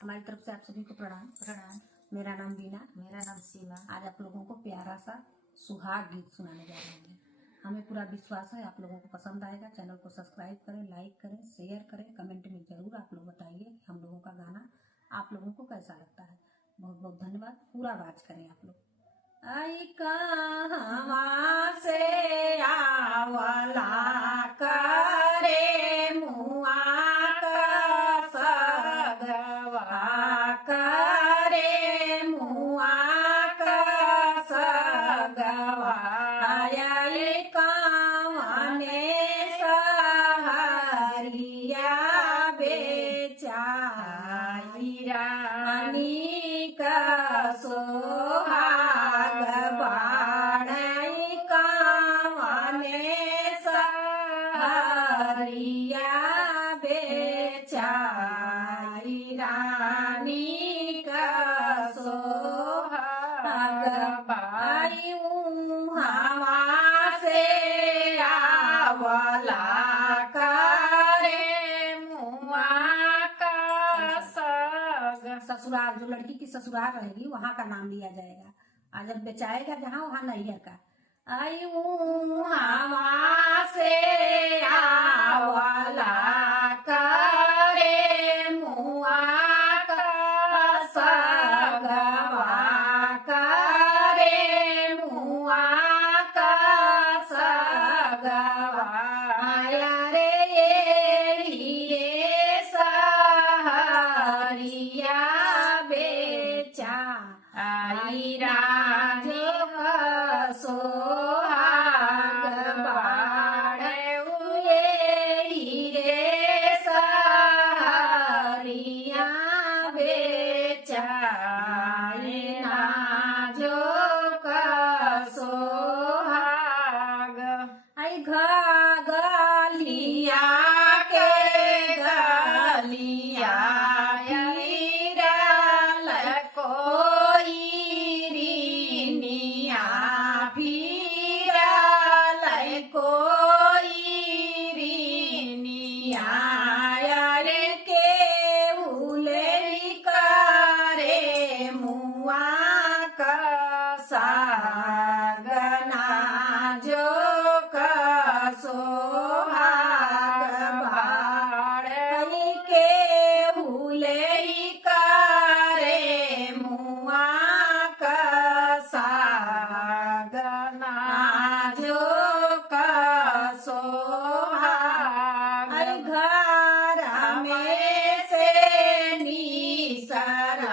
हमारी तरफ से आप सभी को प्रणाम। प्रणाम। मेरा नाम बीना। मेरा नाम सीमा। आज आप लोगों को प्यारा सा सुहाग गीत सुनाने जा रहे हैं। हमें पूरा विश्वास है आप लोगों को पसंद आएगा। चैनल को सब्सक्राइब करें, लाइक करें, शेयर करें, कमेंट में जरूर आप लोग बताइए हम लोगों का गाना आप लोगों को कैसा लगता है। बहुत बहुत धन्यवाद। पूरा आवाज करें आप लोग। आई कहवा से आवला करे मुआ का सगवा करे मुआ का सगवा आई कहवाने सहरिया बेचाई रानी का सोहाग बाड़ई कहवाने सहरिया बेचाई रानी का सोहाग बाई हवा से आवला करे मुआ का ससुराल, जो लड़की की ससुराल रहेगी वहाँ का नाम लिया जाएगा। और जब बेचाएगा जहाँ वहाँ नैहर का। आई हवा से आवला करे मुआ का सगवा करे मुआ का सगवा रे ये सहरिया बेचा आई राजो सोहाग बाड़े रे सहरिया बेचा आई राजो सोहाग आई गलिया के गलिया सागना जो का सोहाग बाड़ई के हुले करे मुआ का सागना जो का सोहाग घर में से निसरानी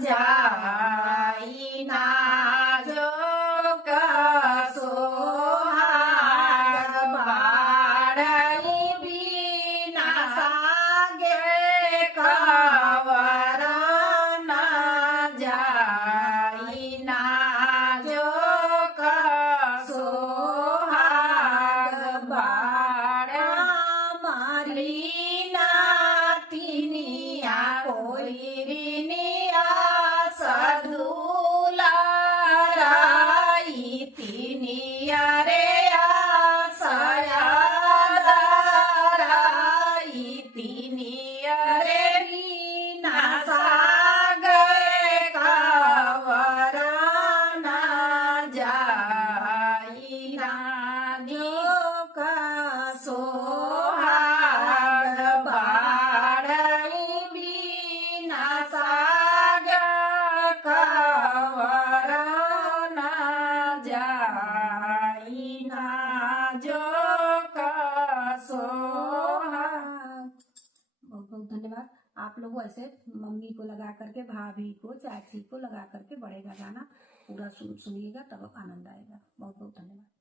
जाई ना जो का सोहाग बाड़ई बिना सागे खवरा ना जाई ना जो का सोहाग बाड़ा मारी नातिनिया कोई सदूला आप लोग ऐसे मम्मी को लगा करके, भाभी को, चाची को लगा करके बढ़ेगा गाना, पूरा सुनिएगा, तब आनंद आएगा। बहुत बहुत धन्यवाद।